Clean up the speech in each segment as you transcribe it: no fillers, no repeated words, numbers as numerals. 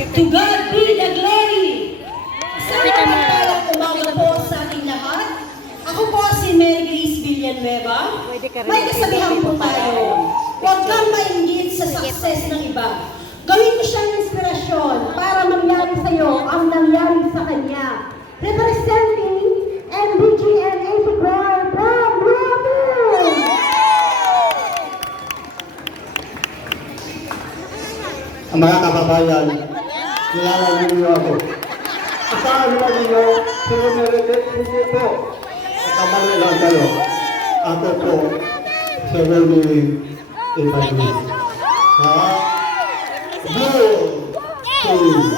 To God be the glory! Samantalang umaga po sa ating lahat. Ako po si Mary Grace Villanueva. May kasabihan po tayo. Huwag kang mainggit sa success ng iba. Gawin mo siyang inspirasyon para mangyari sa iyo ang nangyari sa kanya. Representing MBGN 84 from Brooklyn! Ang mga kababayan, kilala ninyo ako. Asahan mo ninyo, sinumerelit hindi po. Kakamali lang kayo. Ako po, si Remy Ibanez. Sa Blue Team.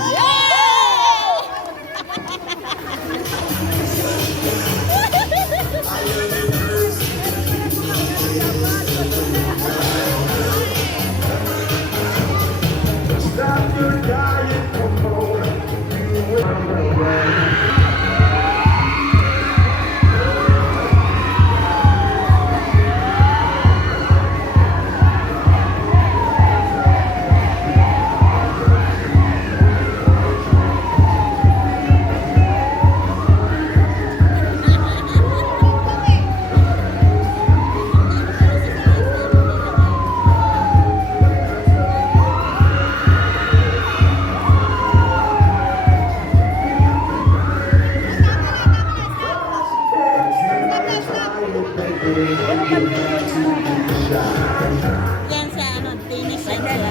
Yan sa ano, finish line sila.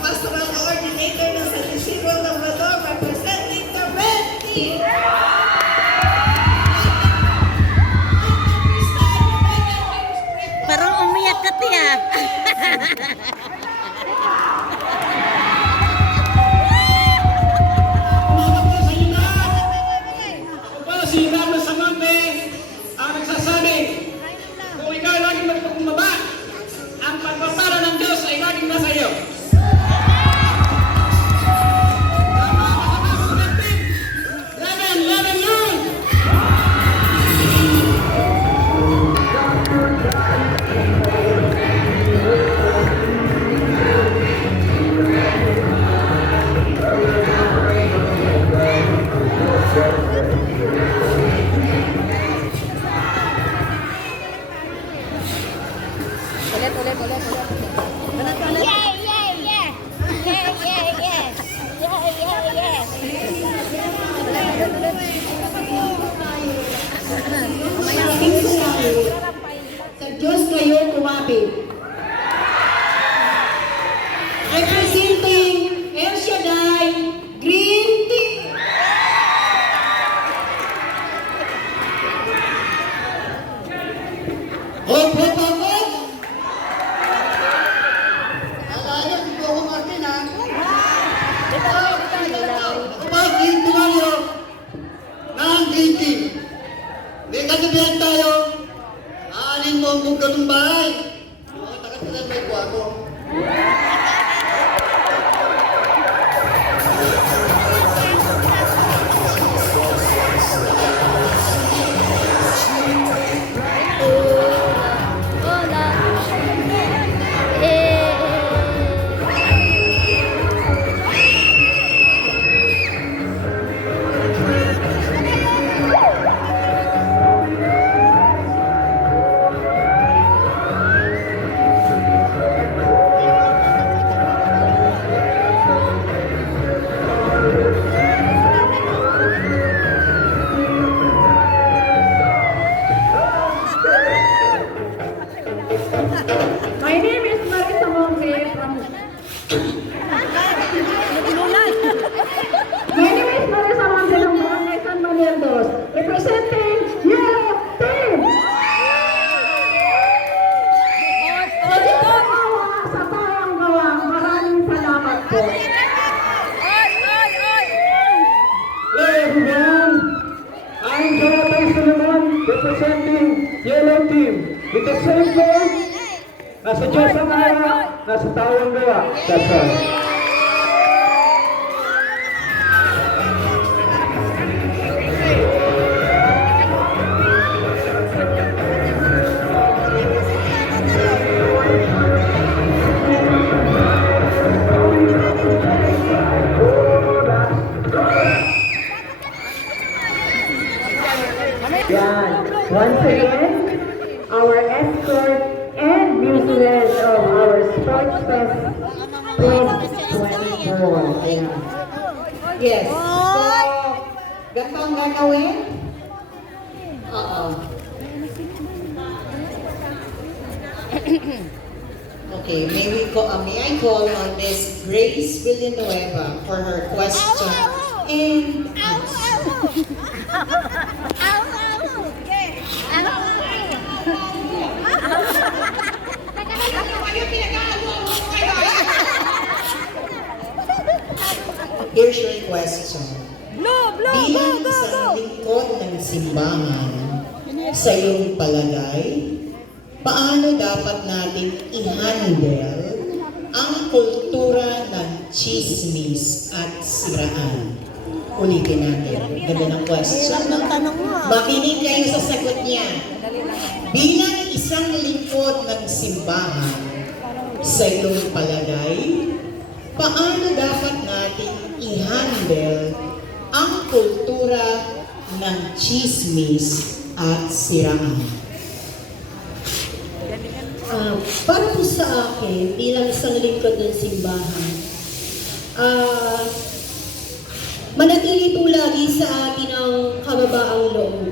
Pastoral Coordinator ng San Isidro Labrador representing the Red Team. Parang umiyak ka tiya. Si Dama Samante ang nagsasabi, kung ikaw ay laging magpakumbaba, ang pagpapala ng Diyos ay laging nasa iyo. Laban yun! Sa Diyos kayo kumapit. Representing El Shaddai, Green Team. Hop, hop, hop, hop! Alala, dito ako Martin, ha? Kapag tumayo ng dating, may kagabihan tayo, aanin mo ang ganung bahay. Mga taga-tagal may kwago. My name is Marisa Monte from... My name is Marisa Monte ng Barangay San Bernardos, representing Yellow Team! Sa tayang gawa, maraming salamat po. Hello everyone! I'm Jonathan Solomon representing Yellow Team. With the same goal, nasa Diyos ang gawa, nasa tao ang gawa. That's all. Yan. Once again, our escort and musicians of our Sports Fest 2024. Ayan. Yes. So, ganito ang gagawin? Oo. Okay, may I call on Miss Grace Villanueva for her question and answer. Here's your question. Bilang isang lingkod ng simbahan, sa iyong palagay, paano dapat natin i-handle ang kultura ng chismis at siraan? Ulitin natin. Ganda ng question. Makinig kayo sa sagot niya. Bilang isang lingkod ng simbahan, sa iyong palagay, paano dapat natin i-handle ang kultura ng chismis at siraan? Para po sa akin, bilang isang lingkod ng simbahan, manatili po lagi sa atin ang kababaang loob.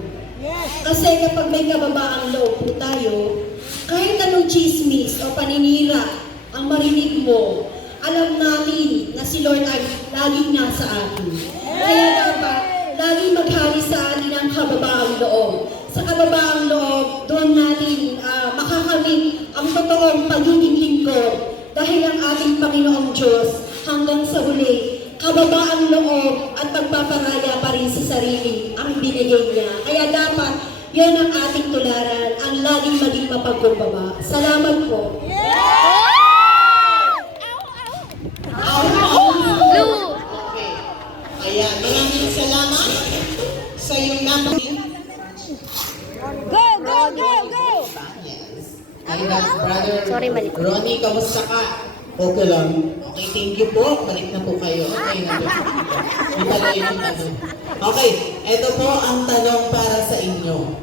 Kasi kapag may kababaang loob po tayo, kahit anong chismis o paninira ang marinig mo, alam natin na si Lord ay laging nasa atin. Kaya dapat laging maghari sa atin ang kababaang loob. Sa kababaang loob, doon natin makakamit ang totoong pagiging lingkod dahil ang ating Panginoong Diyos hanggang sa huli, kababaang loob at pagpaparaya pa rin sa sarili ang binigay niya. Kaya dapat yan ang ating tularan, ang laging maging mapagkumbaba. Salamat po. Okay. Ayan, maraming salamat sa iyong number. Go, go, go, go! Yes. Ayun, brother Ronnie, kamusta ka? Okay lang. Okay, thank you po. Balik na po kayo. Okay, nandun. Yung tanong. Okay, eto po ang tanong para sa inyo.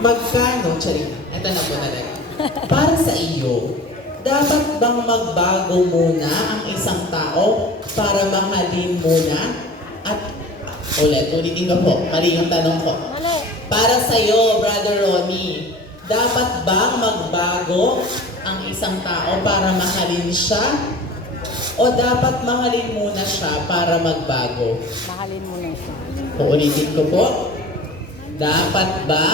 Magkano, Charina? Ito na po talaga. Para sa iyo, dapat bang magbago muna ang isang tao para mahalin muna? At ulitin ko po. Mali yung tanong ko. Para sa iyo, Brother Ronnie, dapat bang magbago ang isang tao para mahalin siya? O dapat mahalin muna siya para magbago? Mahalin mo na siya. Uulitin ko po. Dapat ba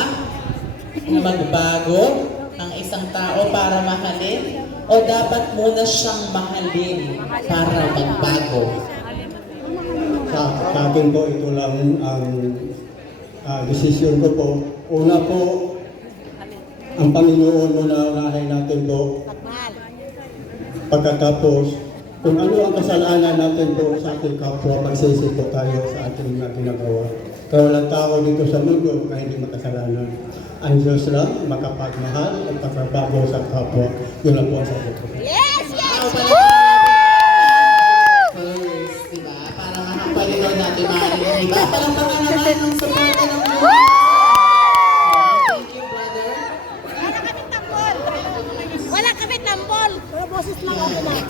na magbago ang isang tao para mahalin? O dapat muna siyang mahalin para magbago? Sa akin po, ito lang ang desisyon ko po. Una po, ang Panginoon muna unahin natin po. Pagkatapos, kung ano ang kasalanan natin po sa ating kapwa, magsisi po tayo sa ating ginagawa. Kaya walang tao dito sa mundo na hindi makasalanan. Ang Diyos lang makapagmahal at pagkabago sa kapwa. Yun lang po ang sagot ko. First, diba? Para makapaligaw natin mahalin. Diba? Palakpakan naman ang suporta ng Diyos. Thank you, brother. Wala kami tambol! Pero boses lang ako na.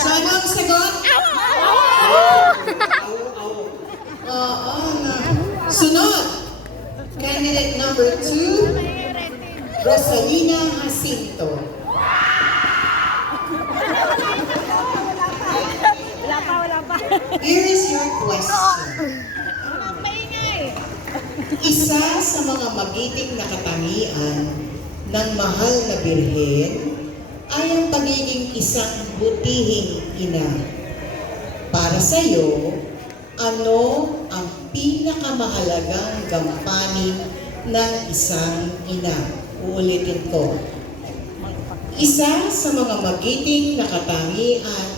So, ano ang sagot? Oo na. Sunod. Candidate number 2, Rosalina Jacinto. Wala pa. Here is your question. Isa sa mga magiting na katangian ng mahal na birhen ay ang pagiging isang butihing ina. Para sa iyo, ano ang pinakamahalagang gampanin ng isang ina? Uulitin ko. Isa sa mga magiting na katangian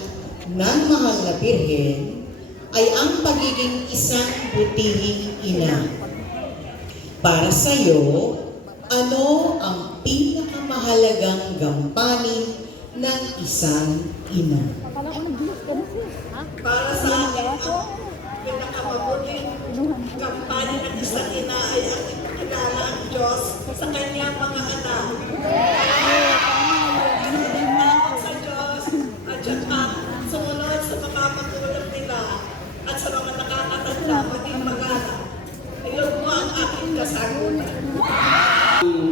ng mahal na birhen ay ang pagiging isang butihing ina. Para sa iyo, ano ang pinakamahalagang gampanin ng isang ina? Para sa akin, ang pinakamabuting kampanya ng isang ina ay ang ipakilala ang Diyos sa kanyang mga anak. Takot sa Diyos at saka sumunod sa mga magulang nila at sa mga nakakatanda maging mag-anak. Iyon po ang aking kasagutan.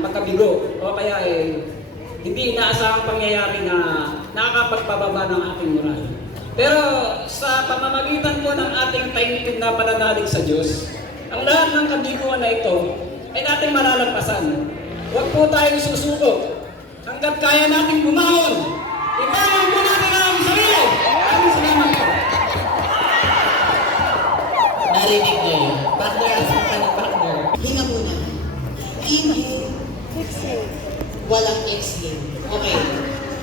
Pagkabigo o kaya hindi inaasahang pangyayari na nakakapagpababa ng ating moral. Pero sa pamamagitan po ng ating taimtim na pananalig sa Diyos, ang lahat ng kabiguan na ito ay nating malalagpasan. Huwag po tayong susuko hanggat kaya nating bumangon. Ibangon po natin ang aming sarili. Maraming salamat po. Narinig niyo yun. Partner, asan ka na partner? Hinga muna. Inhale. Walang exhale. Okay.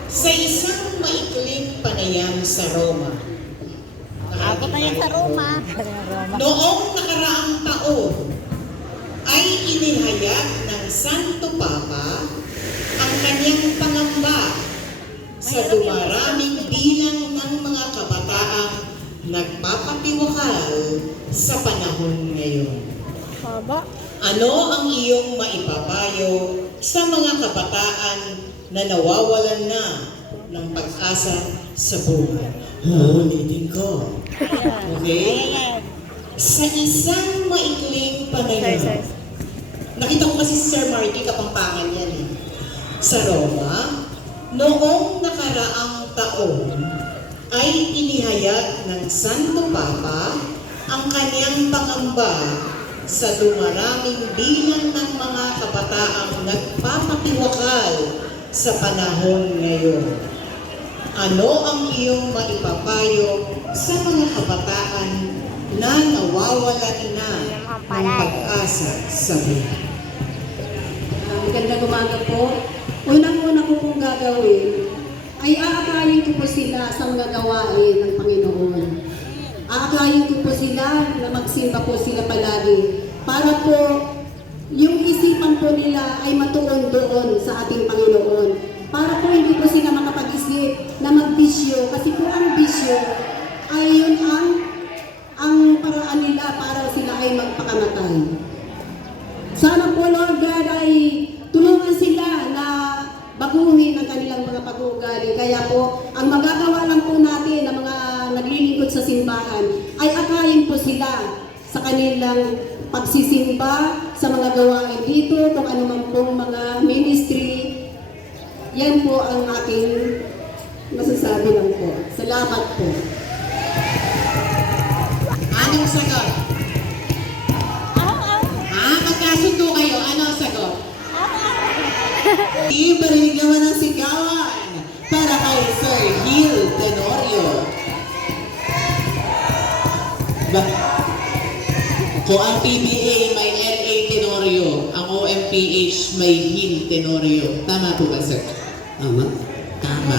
Sa isang maikling panayam sa Roma. Ako na yan sa Roma. Noong nakaraang taon ay inihayag ng Santo Papa ang kanyang pangamba sa dumaraming bilang ng mga kabataang nagpapatiwakal sa panahon ngayon. Haba. Ano ang iyong maipapayo sa mga kabataan na nawawalan na ng pag-asa sa buhay? Ulitin ko. Okay? Sa isang maikling panayam, nakita ko kasi si Sir Marty Kapampangan yan eh. Sa Roma, noong nakaraang taon, ay inihayag ng Santo Papa ang kanyang pangamba sa dumaraming bilang ng mga kabataang nagpapatiwakal sa panahon ngayon. Ano ang iyong maipapayo sa mga kabataan na nawawalan na ng pag-asa sa buhay? Magandang umaga po. Unang-una ko pong gagawin ay aakayin ko po sila sa mga gawain ng Panginoon. Aakayin ko po sila na magsimba po sila palagi para po yung isipan po nila ay matuon doon sa ating Panginoon. Para po hindi po sila makapag-isip na magbisyo kasi po ang bisyo ay yun ang paraan nila para sila ay magpakamatay. Sana po Lord God ay tulungan sila na baguhin ang kanilang mga pag-uugali. Kaya po, ang magagawa lang po natin ng mga naglilingkod sa simbahan ay akayin po sila sa kanilang pagsisimba, sa mga gawain dito, kung ano man pong mga ministry. Yan po ang aking masasabi lang po. Salamat po. Anong sagot? Magkasundo kayo. Ano ang sagot? Ibalik naman ang sigawan para kay Sir Gil Tenorio. Kung ang PBA may LA Tenorio, ang OMPH may Gil Tenorio. Tama po ba, sir? Tama. Tama.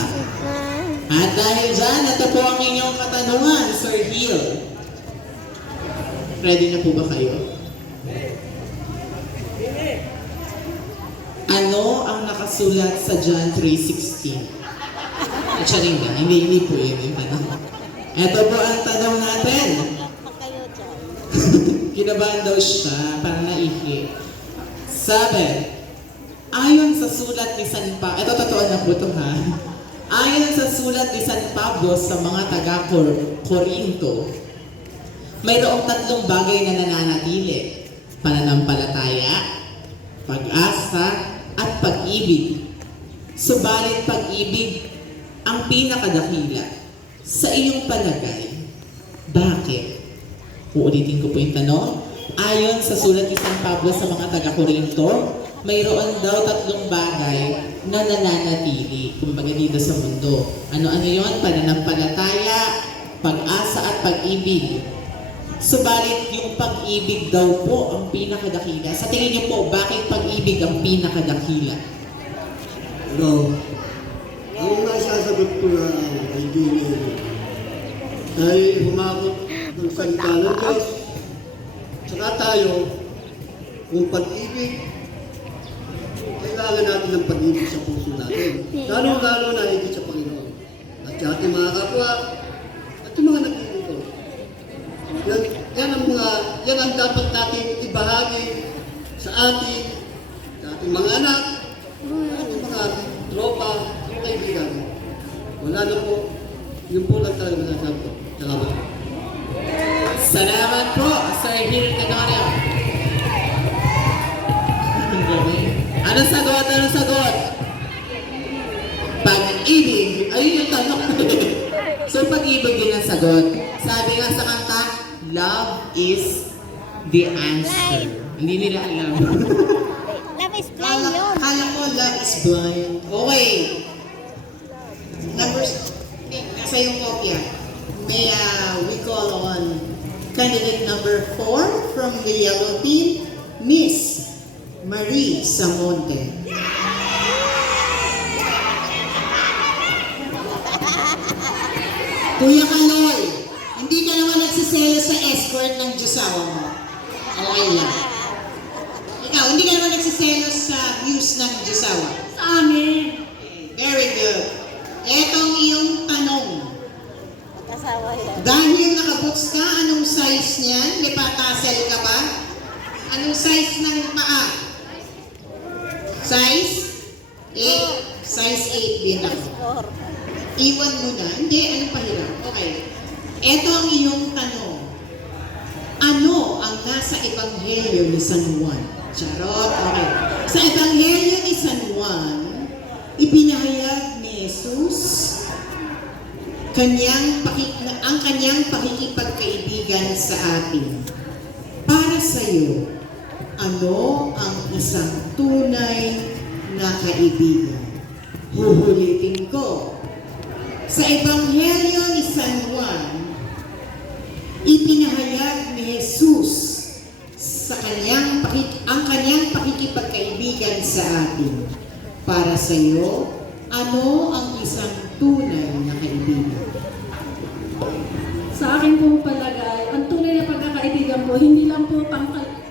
At dahil dyan, ito po ang inyong katanungan, Sir Gil. Ready na po ba kayo? Ano ang nakasulat sa John 3:16? Charing lang, hindi po yun yung tanong. Ito po ang tanong natin. Kinabahan daw siya, parang naihi. Sabi, ayon sa sulat ni San Pablo, ito totoo na po ito ha. Ayon sa sulat ni San Pablo sa mga taga-Korinto, mayroong tatlong bagay na nananatili. Pananampalataya, pag-asa, at pag-ibig. Subalit pag-ibig ang pinakadakila. Sa iyong palagay, bakit? Uulitin ko po yung tanong. Ayon sa sulat ni San Pablo sa mga taga-Korinto, mayroon daw tatlong bagay na nananatili, kumbaga dito sa mundo. Ano-ano yun? Pananampalataya, pag-asa at pag-ibig. Subalit yung pag-ibig daw po ang pinakadakila. Sa tingin niyo po, bakit pag-ibig ang pinakadakila? No. Ang masasagot ko na kaibigan ay humakot ng salita ng Diyos. Saka tayo, kung pag-ibig, kailangan natin ng pag-ibig sa puso natin. Lalo-lalo na higit sa Panginoon. At sa ating mga kapwa, at yung mga naglilingkod. yan ang dapat natin ibahagi sa ating mga anak, ating mga tropa, mga kaibigan. Wala na po. Yun po lang talaga masasabi ko. Salamat po. Salamat po, Sir Hill Canoria. Anong sagot? Anong sagot? Pag-ibig. Ayun yung tanong. So, pag-ibig din ang sagot. Sabi nga sa kanta, love is the answer. Hindi nila alam. Love is blind yun. Kala ko, love is blind. Okay. Nasa yung kopya. May we call on candidate number 4 from the yellow team, Miss Marie Samonte. Kuya Kaloy, hindi ka naman nagsiselo sa escort ng Diyosawa mo. Okay lang. Ikaw, hindi ka naman nagsiselo sa views ng Diyosawa. Sa amin. Very good. Etong iyong tanong. Magkasawa yan. Dahil nakaboots ka, anong size niyan? May patasel ka ba? Anong size ng paa? Size? 8. Size 8 din ako. Score. Iwan mo na. Hindi, anong pahirap? Okay. Ito ang iyong tanong. Ano ang nasa Ebanghelyo ni San Juan? Charot. Okay. Sa Ebanghelyo ni San Juan, ipinahayag ni Jesus ang kanyang pakikipagkaibigan sa atin. Para sa iyo, ano ang isang tunay na kaibigan? Huhulitin ko. Sa Ebanghelyo ni San Juan, ipinahayag ni Jesus ang kanyang pakikipagkaibigan sa atin. Para sa iyo, ano ang isang tunay na kaibigan? Sa akin pong palagay, ang tunay na pagkakaibigan po, hindi lang po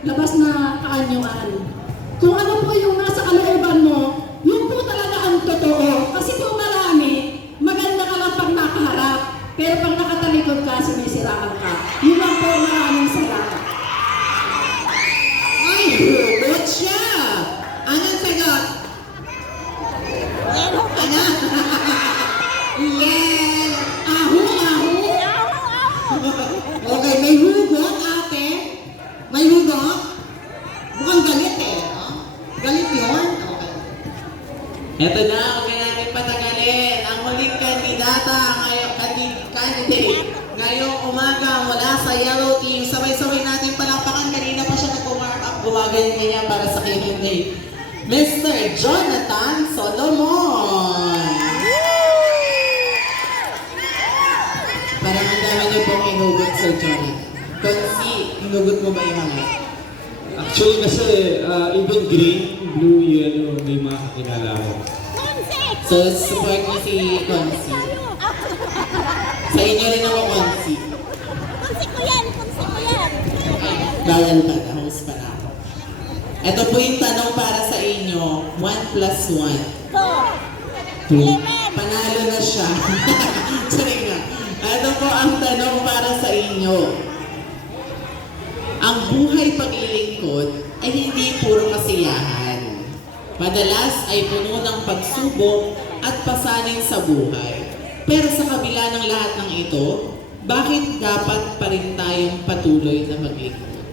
labas na kaanyuan. Kung ano po yung nasa kalooban mo, yun po talaga ang totoo. Kasi po marami, maganda ka lang pag nakaharap, pero pag nakatalikod ka, sinisiraan ka. Yun lang po, maraming salamat. Ay, hugot siya! Anong sagot? Yellow. Ano? Yes! Ahu! Okay, may hugot, ate. May hugot. Mukhang galit eh. No? Galit yun? Okay. Eto na, huwag ka natin patagalin. Ang huling kandidata, candidate, ngayong umaga mula sa yellow team. Sabay-sabay natin palakpakan. Kanina pa siya nag-warm up. Gumaganyan niya para sa Q&A. Mr. Jonathan Solomon. Parang ang dami niyo pong inugot, Sir Johnny. Konsi, inugot mo ba yung mga? Actually kasi even green, blue, yellow, may mga kakilala ko. So, support niyo si Konsi. Sa inyo rin ako, Konsi. Punsi ko yan. Bawal pa na, host pa na ako. Ito po yung tanong para sa inyo. 1 plus 1. 2. Panalo na siya. Sorry nga. Ito po ang tanong para sa inyo. Ang buhay paglilingkod ay hindi puro kasiyahan. Madalas ay puno ng pagsubok at pasanin sa buhay. Pero sa kabila ng lahat ng ito, bakit dapat pa rin tayong patuloy na maglingkod?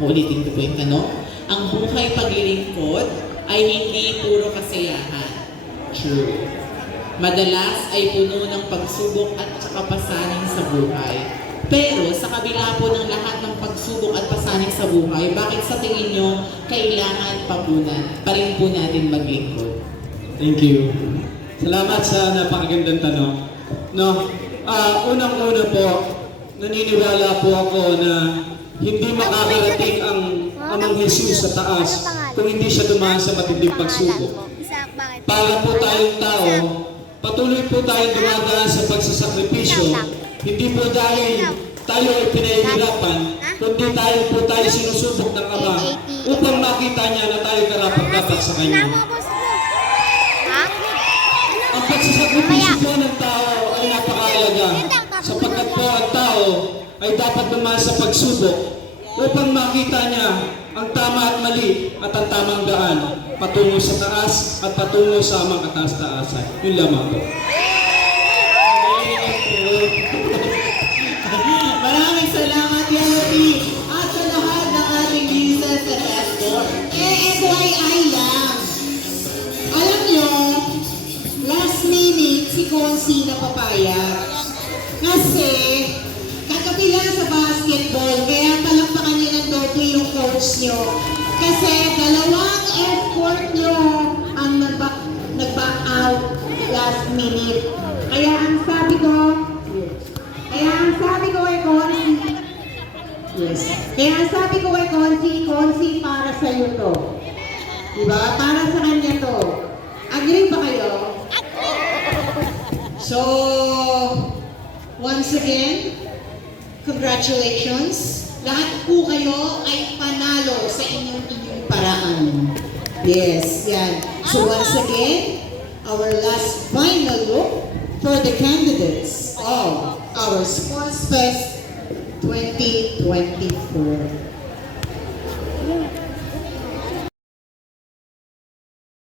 Ulitin ko po yung tanong. Ang buhay paglilingkod ay hindi puro kasiyahan. True. Madalas ay puno ng pagsubok at saka pasanin sa buhay. Pero sa kabila po ng lahat ng pagsubok at pasanin sa buhay, bakit sa tingin nyo kailangan pa rin po natin maglingkod? Thank you. Salamat sa napakagandang tanong. No, unang-una po, naniniwala po ako na hindi makakarating ang Amang Jesus sa taas kung hindi siya dumaan sa matinding pagsubok. Para po tayong tao, patuloy po tayong dumadaan sa pagsasakripisyo, hindi po dahil tayo ay pinahihirapan, kundi tayo sinusubok ng Ama upang makita niya na tayo karapat-dapat sa Kanya. Ang pagsasakripisyo po ng tao ay napakahalaga sapagkat po ang tao tao ay dapat dumaan sa pagsubok upang makita niya ang tama at mali at ang tamang daan patungo sa taas at patungo sa mga kataas-taasan. Yun lamang po. Maraming salamat, Yellow Team, at sa lahat ng ating visas at escort. FYI lang. Alam nyo, last minute si Consi na papayag. Kasi, kagabi lang sa basketball, kaya palakpakan niya ng doble yung coach nyo. Kasi dalawang escort nyo ang nag-back out last minute. Kaya ang sabi ko kay Consi, yes. Kaya ang sabi ko kay Consi, para sa iyo to. Diba? Para sa kanya to. Agree ba kayo? So, once again, congratulations. Lahat po kayo ay panalo sa inyong paraan. Yes, yan. So once again, our last final look for the candidates of our Sports Fest 2024.